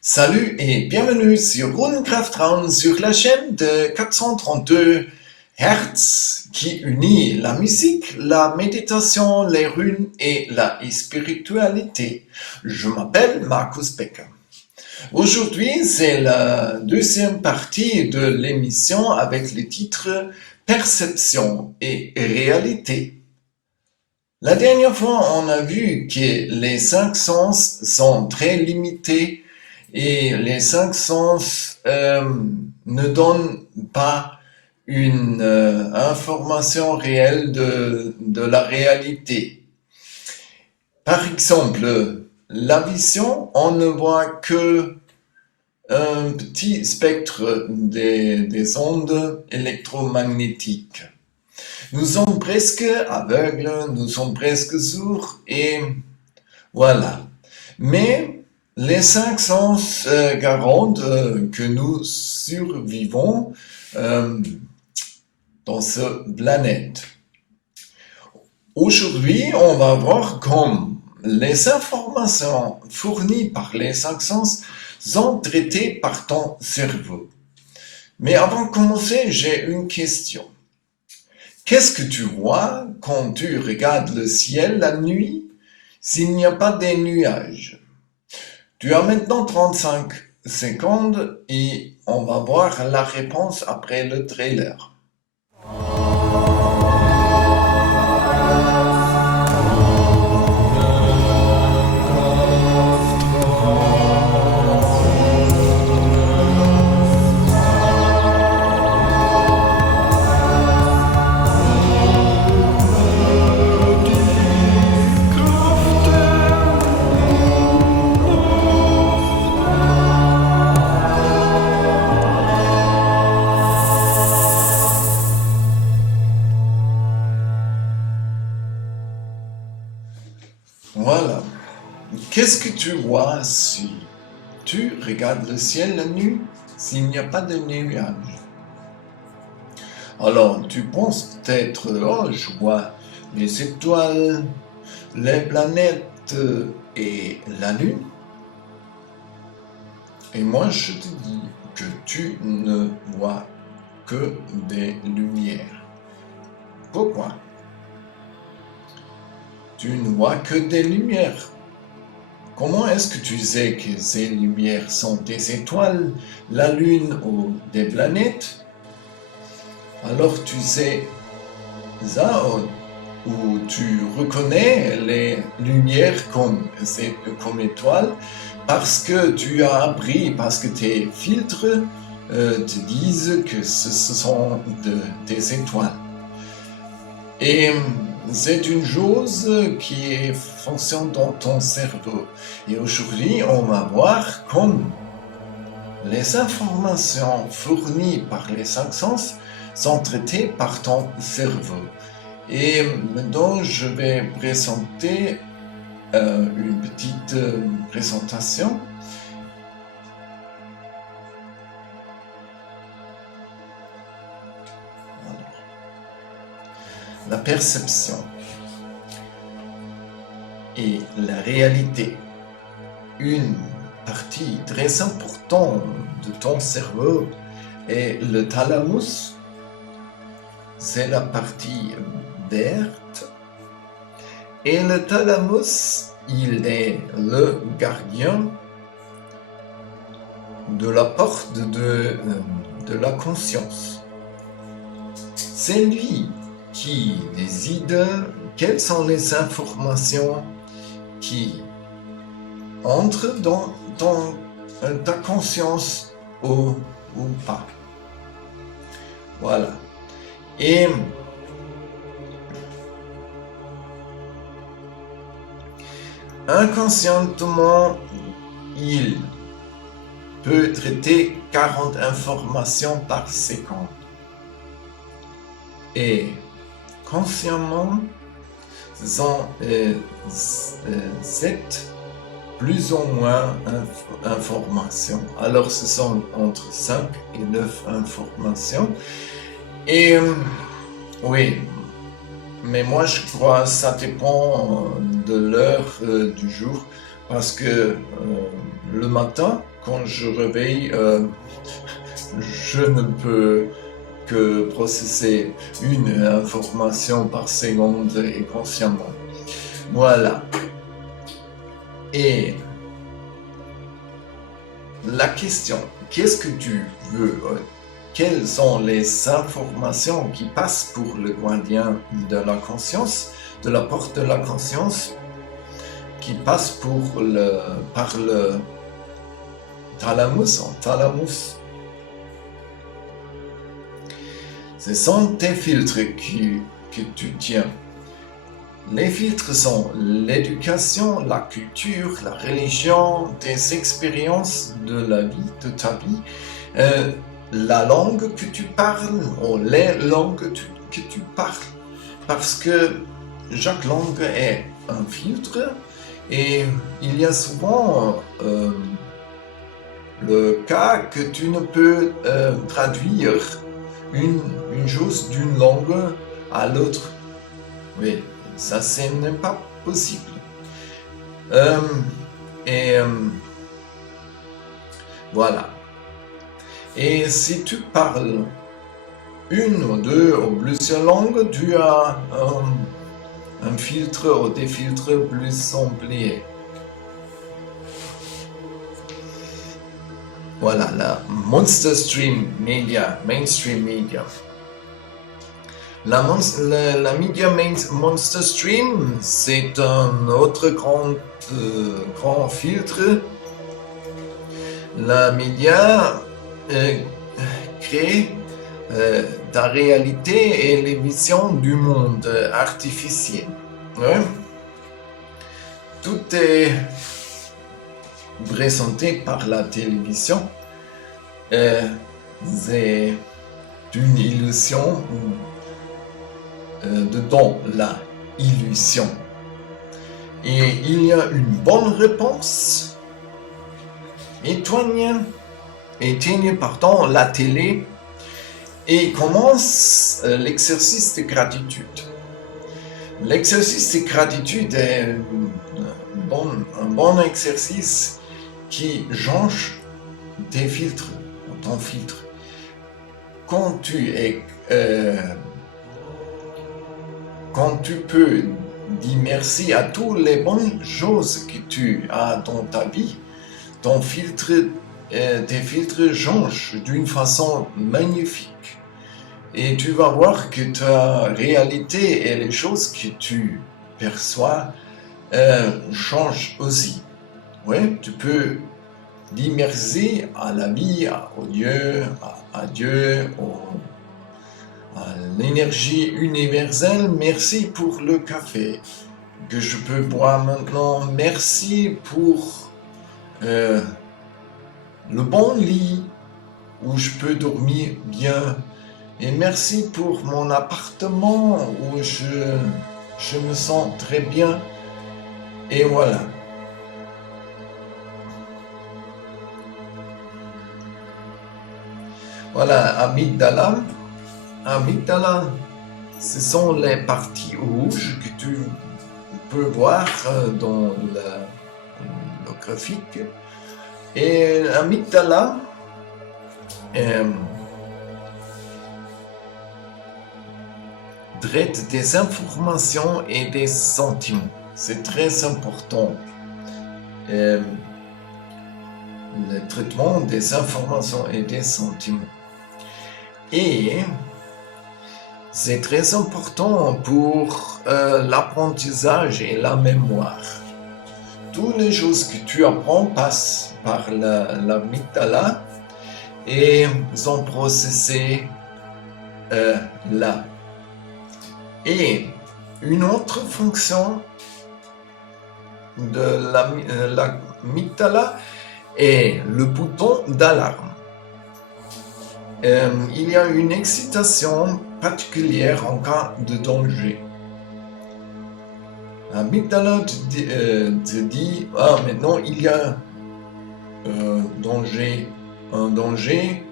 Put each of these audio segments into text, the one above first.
Salut et bienvenue sur Runenkraftraum sur la chaîne de 432 Hertz qui unit la musique, la méditation, les runes et la spiritualité. Je m'appelle Markus Becker. Aujourd'hui, c'est la deuxième partie de l'émission avec le titre Perception et réalité. La dernière fois, on a vu que les cinq sens sont très limités et les cinq sens ne donnent pas une information réelle de la réalité. Par exemple, la vision, on ne voit que un petit spectre des ondes électromagnétiques. Nous sommes presque aveugles, nous sommes presque sourds et voilà. Mais les cinq sens garantent que nous survivons dans cette planète. Aujourd'hui, on va voir comment les informations fournies par les cinq sens sont traitées par ton cerveau. Mais avant de commencer, j'ai une question. Qu'est-ce que tu vois quand tu regardes le ciel la nuit s'il n'y a pas de nuages? Tu as maintenant 35 secondes et on va voir la réponse après le trailer. Voilà. Qu'est-ce que tu vois si tu regardes le ciel la nuit s'il n'y a pas de nuages? Alors, tu penses peut-être, oh, je vois les étoiles, les planètes et la lune. Et moi, je te dis que tu ne vois que des lumières. Pourquoi? Tu ne vois que des lumières. Comment est-ce que tu sais que ces lumières sont des étoiles, la lune ou des planètes? Alors tu sais ça ou tu reconnais les lumières comme étoiles parce que tu as appris, parce que tes filtres te disent que ce sont des étoiles. Et c'est une chose qui fonctionne dans ton cerveau. Et aujourd'hui, on va voir comment les informations fournies par les cinq sens sont traitées par ton cerveau. Et maintenant, je vais présenter une petite présentation. La perception et la réalité. Une partie très importante de ton cerveau est le thalamus. C'est la partie verte. Et le thalamus, il est le gardien de la porte de la conscience. C'est lui qui décide quelles sont les informations qui entrent dans ta conscience ou pas. Voilà. Et inconsciemment, il peut traiter 40 informations par seconde. Et consciemment, ce sont 7 plus ou moins informations. Alors ce sont entre 5 et 9 informations. Et oui, mais moi je crois que ça dépend de l'heure du jour. Parce que le matin, quand je réveille, je ne peux que processer une information par seconde et consciemment. Voilà. Et la question, qu'est-ce que tu veux? Quelles sont les informations qui passent pour le gardien de la conscience, de la porte de la conscience, qui passent par le thalamus? Ce sont tes filtres que tu tiens. Les filtres sont l'éducation, la culture, la religion, tes expériences de la vie, de ta vie, la langue que tu parles, ou les langues que tu parles. Parce que chaque langue est un filtre et il y a souvent le cas que tu ne peux traduire une chose d'une langue à l'autre. Oui, ça ce n'est pas possible. Voilà. Et si tu parles une ou deux ou plusieurs langues, tu as un filtre ou des filtres plus ampliés. Voilà, la Monster Stream Media, Mainstream Media. La Media Monster Stream, c'est un autre grand filtre. La média crée la réalité et les visions du monde artificiel. Ouais. Tout est présenté par la télévision. C'est une illusion dedans la illusion. Et il y a une bonne réponse. Éteigne la télé et commence l'exercice de gratitude. L'exercice de gratitude est un bon exercice qui change tes filtres, ton filtre. Quand tu peux dire merci à toutes les bonnes choses que tu as dans ta vie, tes filtres changent d'une façon magnifique. Et tu vas voir que ta réalité et les choses que tu perçois changent aussi. Ouais, tu peux dire merci à la vie, au Dieu, à Dieu, à l'énergie universelle. Merci pour le café que je peux boire maintenant. Merci pour le bon lit où je peux dormir bien. Et merci pour mon appartement où je me sens très bien. Et voilà. Voilà, amygdala. Amygdala, ce sont les parties rouges que tu peux voir dans le graphique. Et l'amygdala traite des informations et des sentiments. C'est très important. Le traitement des informations et des sentiments. Et c'est très important pour l'apprentissage et la mémoire. Toutes les choses que tu apprends passent par l'amygdala et sont processées là. Et une autre fonction de l'amygdala est le bouton d'alarme. Il y a une excitation particulière en cas de danger. L'amygdala te dit, maintenant il y a un danger,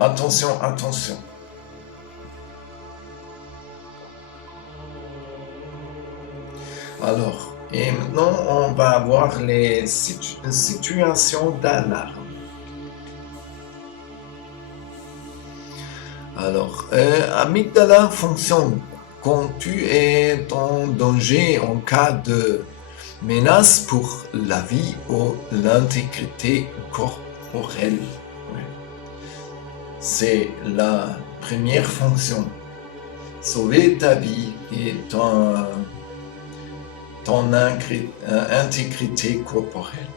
attention. Alors, Et maintenant, on va voir les situations d'alarme. Alors, amygdala fonctionne quand tu es en danger en cas de menace pour la vie ou l'intégrité corporelle. Ouais. C'est la première fonction. Sauver ta vie et ton intégrité corporelle.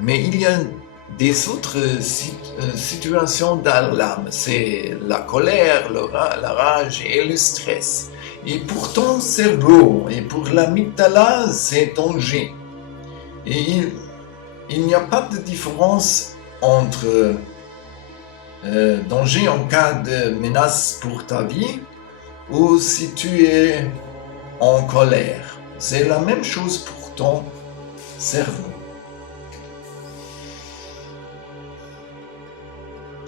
Mais il y a des autres situations d'alarme, c'est la colère, la rage et le stress. Et pour ton cerveau et pour l'amygdala, c'est danger. Et il n'y a pas de différence entre danger en cas de menace pour ta vie ou si tu es en colère. C'est la même chose pour ton cerveau.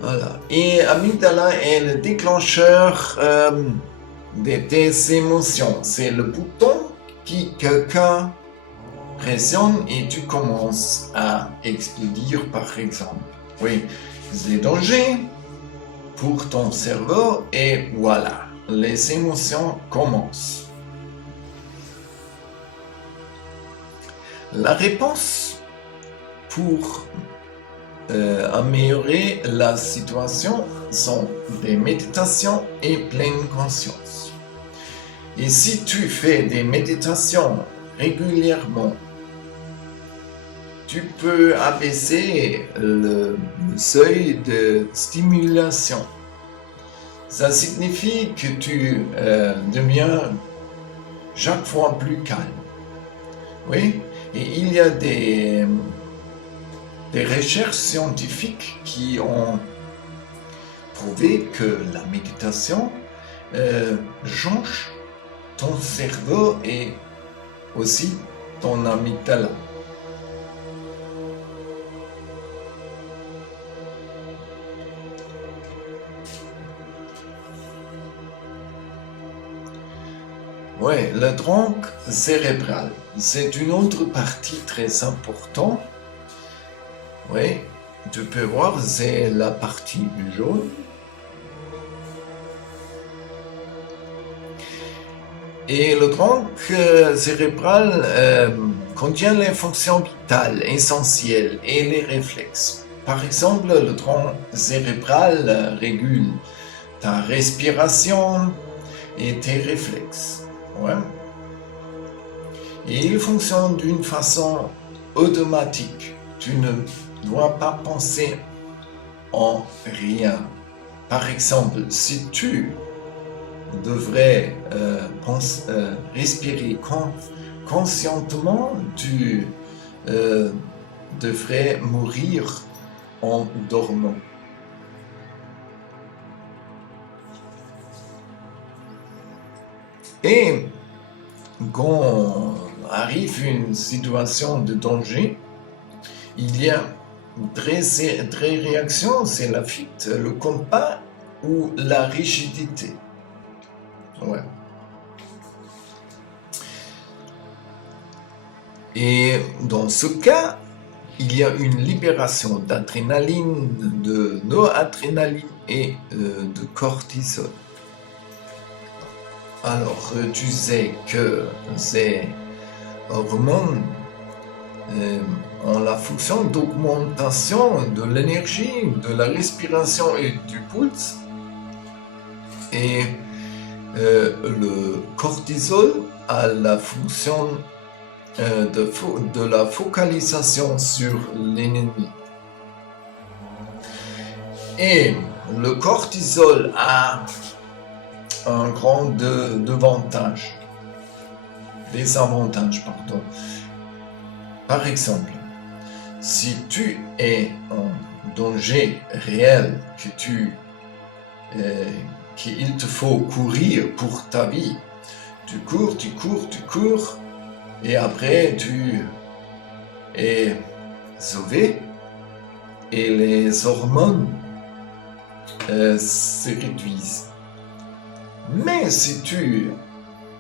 Voilà. Et amygdala est le déclencheur des émotions. C'est le bouton qui quelqu'un pressionne et tu commences à exploser par exemple. Oui, c'est danger pour ton cerveau et voilà, les émotions commencent. La réponse pour améliorer la situation sont des méditations et pleine conscience. Et si tu fais des méditations régulièrement, tu peux abaisser le seuil de stimulation. Ça signifie que tu deviens chaque fois plus calme. Oui, et il y a des recherches scientifiques qui ont prouvé que la méditation change ton cerveau et aussi ton amygdala. Ouais, le tronc cérébral, c'est une autre partie très importante. Oui, tu peux voir, c'est la partie jaune. Et le tronc cérébral contient les fonctions vitales, essentielles et les réflexes. Par exemple, le tronc cérébral régule ta respiration et tes réflexes. Ouais. Et il fonctionne d'une façon automatique. Tu ne dois pas penser en rien. Par exemple, si tu devrais respirer conscientement, tu devrais mourir en dormant. Et quand arrive une situation de danger, il y a très réactions, c'est la fuite, le combat ou la rigidité. Ouais. Et dans ce cas, il y a une libération d'adrénaline, de noradrénaline et de cortisol. Alors, tu sais que ces hormones ont la fonction d'augmentation de l'énergie, de la respiration et du pulse. Et le cortisol a la fonction de la focalisation sur l'ennemi. Et le cortisol a un grand désavantage. Par exemple, si tu es en danger réel, qu'il te faut courir pour ta vie, tu cours, et après tu es sauvé et les hormones se réduisent. Mais si tu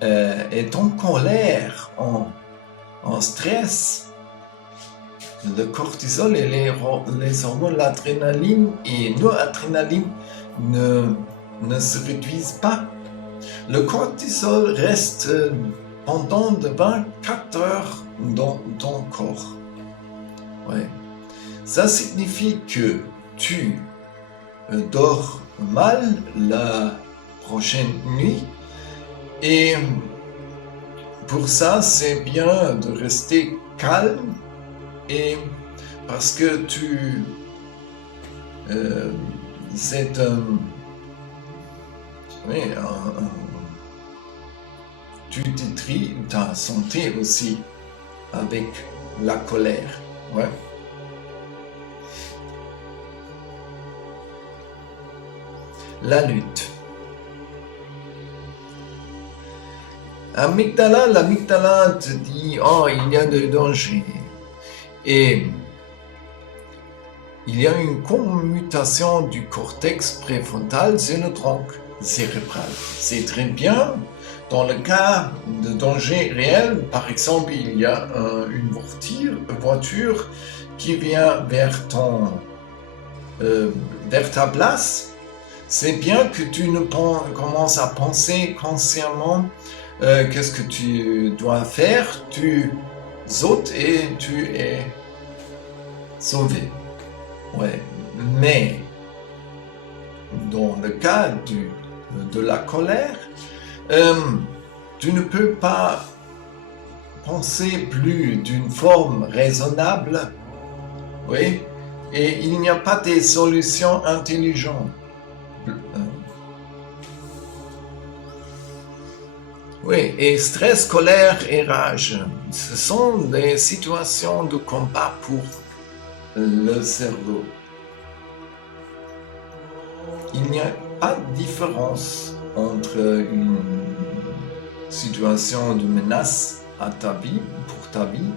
est en colère, en stress, le cortisol et les hormones, l'adrénaline et noradrénaline ne se réduisent pas. Le cortisol reste pendant de 24 heures dans ton corps. Ouais. Ça signifie que tu dors mal la prochaine nuit et pour ça, c'est bien de rester calme et parce que c'est tu détruis ta santé aussi avec la colère. Ouais. La lutte. L'amygdala te dit, oh, il y a de danger. Et il y a une commutation du cortex préfrontal sur le tronc cérébral. C'est très bien. Dans le cas de danger réel, par exemple, il y a une voiture qui vient vers ta place. C'est bien que tu ne commences à penser consciemment qu'est-ce que tu dois faire. Tu sautes et tu es sauvé. Ouais. Mais dans le cas de la colère, tu ne peux pas penser plus d'une forme raisonnable. Oui. Et il n'y a pas de solutions intelligentes. Oui, et stress, colère et rage, ce sont des situations de combat pour le cerveau. Il n'y a pas de différence entre une situation de menace à ta vie, pour ta vie,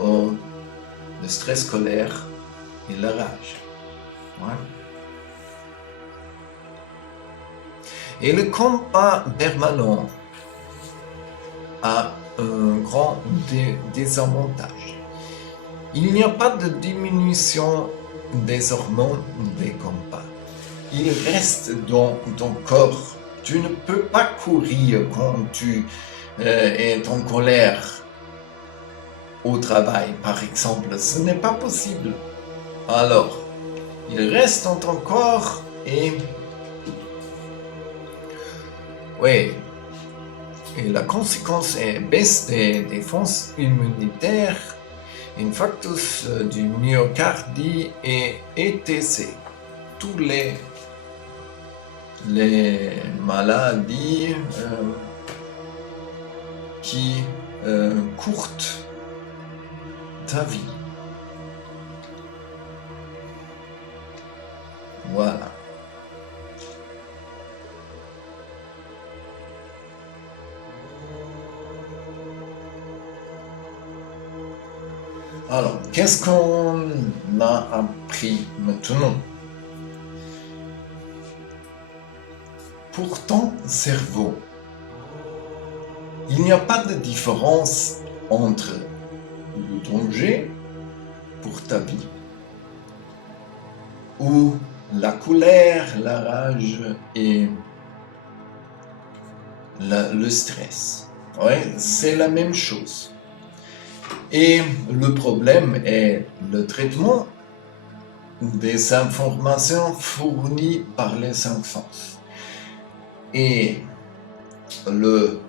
ou le stress, colère et la rage. Ouais. Et le combat permanent a un grand désavantage. Il n'y a pas de diminution des hormones des combats. Il reste dans ton corps. Tu ne peux pas courir quand tu es en colère au travail, par exemple. Ce n'est pas possible. Alors, il reste dans ton corps et... Oui. Et la conséquence est baisse des défenses immunitaires, infarctus du myocarde et etc. Tous les maladies qui courtent ta vie. Voilà. Alors, qu'est-ce qu'on a appris maintenant? Pour ton cerveau, il n'y a pas de différence entre le danger pour ta vie ou la colère, la rage et le stress. Ouais, c'est la même chose. Et le problème est le traitement des informations fournies par les cinq sens. Et le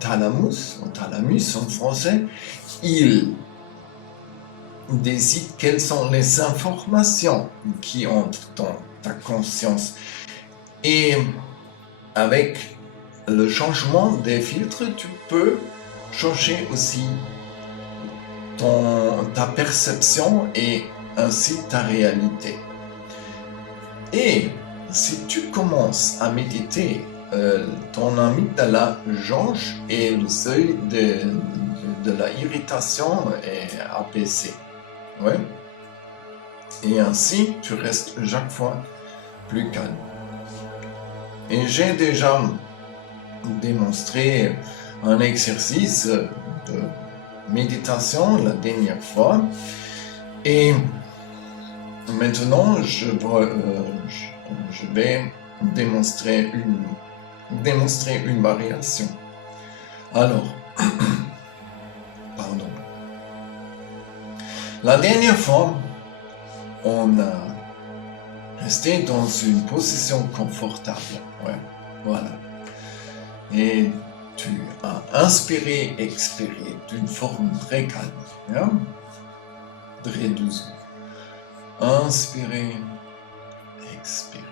thalamus en français, il décide quelles sont les informations qui entrent dans ta conscience. Et avec le changement des filtres, tu peux changer aussi ta perception et ainsi ta réalité. Et si tu commences à méditer, ton amygdala change et le seuil de la irritation est abaissé. Ouais. Et ainsi, tu restes chaque fois plus calme. Et j'ai déjà démontré un exercice de méditation la dernière fois. Et maintenant, je vais démontrer une variation. Alors, pardon. La dernière fois, on a resté dans une position confortable. Ouais, voilà. Et tu as inspiré, expiré d'une forme très calme. Ja? Très doucement. Inspirer, expirer.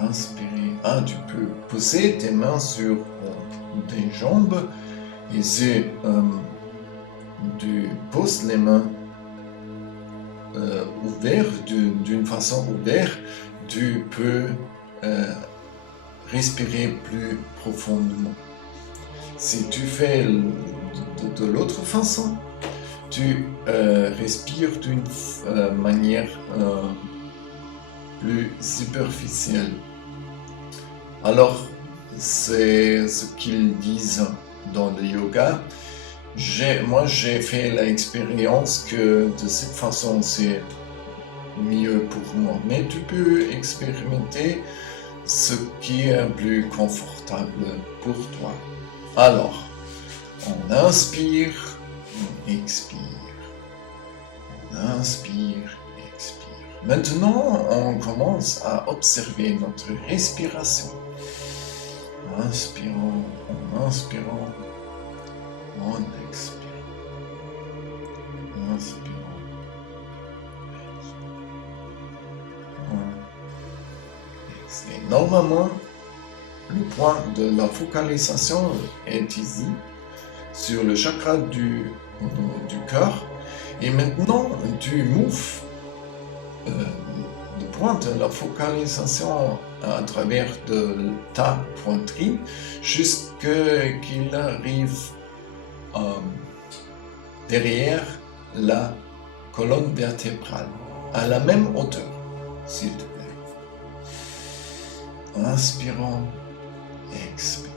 Inspirer. Ah, tu peux poser tes mains sur tes jambes et si tu poses les mains ouvertes, d'une façon ouverte, tu peux respirer plus profondément. Si tu fais de l'autre façon, tu respires d'une manière plus superficielle. Alors, c'est ce qu'ils disent dans le yoga. Moi, j'ai fait l'expérience que de cette façon, c'est mieux pour moi. Mais tu peux expérimenter ce qui est plus confortable pour toi. Alors, on inspire, on expire. On inspire, expire. Maintenant, on commence à observer notre respiration. Inspirons, en inspirant, on expire. Inspirons. Et normalement, le point de la focalisation est ici, sur le chakra du cœur. Et maintenant, tu moves le point de la focalisation à travers de ta poitrine jusqu'à qu'il arrive derrière la colonne vertébrale, à la même hauteur, s'il te plaît. Inspirons, expirons.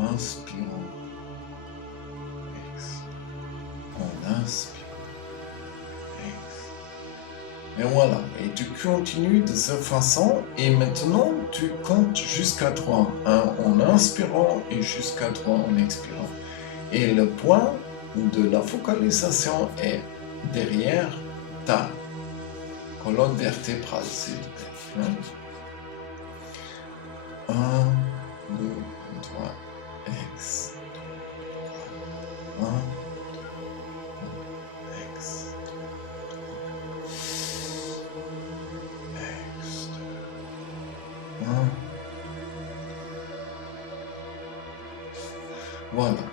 Inspirons, expirons. On inspire, expire. Et voilà. Et tu continues de cette façon. Et maintenant, tu comptes jusqu'à 3. En inspirant et jusqu'à 3 en expirant. Et le point de la focalisation est derrière ta colonne vertébrale, s'il te plaît. 1, 2, 3, ex. 1, 2, ex. Ex. 1. Voilà.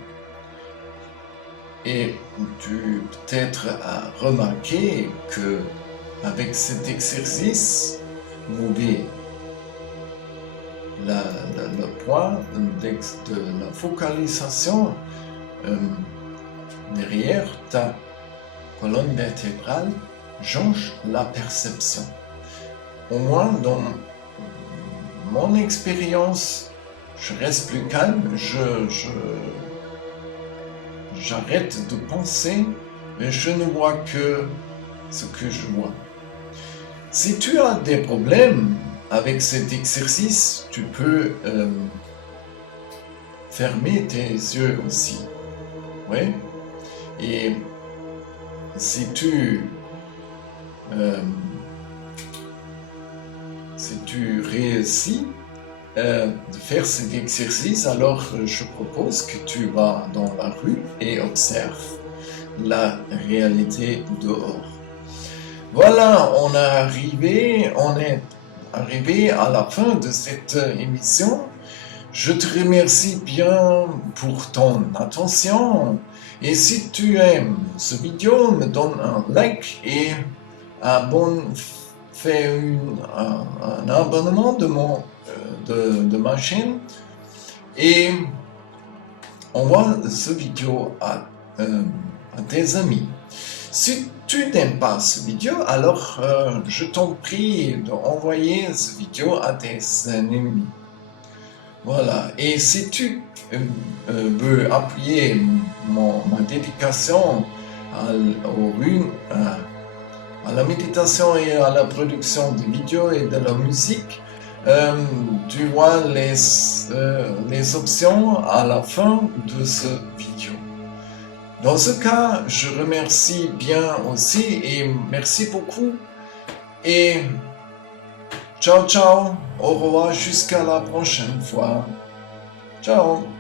Et tu peut-être as remarqué que avec cet exercice, mouvez le point de la focalisation derrière ta colonne vertébrale change la perception. Au moins dans mon expérience, je reste plus calme, j'arrête de penser, mais je ne vois que ce que je vois. Si tu as des problèmes avec cet exercice, tu peux fermer tes yeux aussi. Oui. Et si tu réussis de faire cet exercice, alors je propose que tu vas dans la rue et observes la réalité dehors. Voilà, on est arrivé à la fin de cette émission. Je te remercie bien pour ton attention. Et si tu aimes ce vidéo, me donne un like et fais un abonnement de ma chaîne. Et envoie ce vidéo à tes amis. Si tu n'aimes pas cette vidéo, alors je t'en prie d'envoyer cette vidéo à tes ennemis. Voilà. Et si tu veux appuyer ma dédication aux runes, à la méditation et à la production de vidéos et de la musique, tu vois les options à la fin de ce vidéo. Dans ce cas, je remercie bien aussi et merci beaucoup. Et ciao, ciao, au revoir jusqu'à la prochaine fois. Ciao.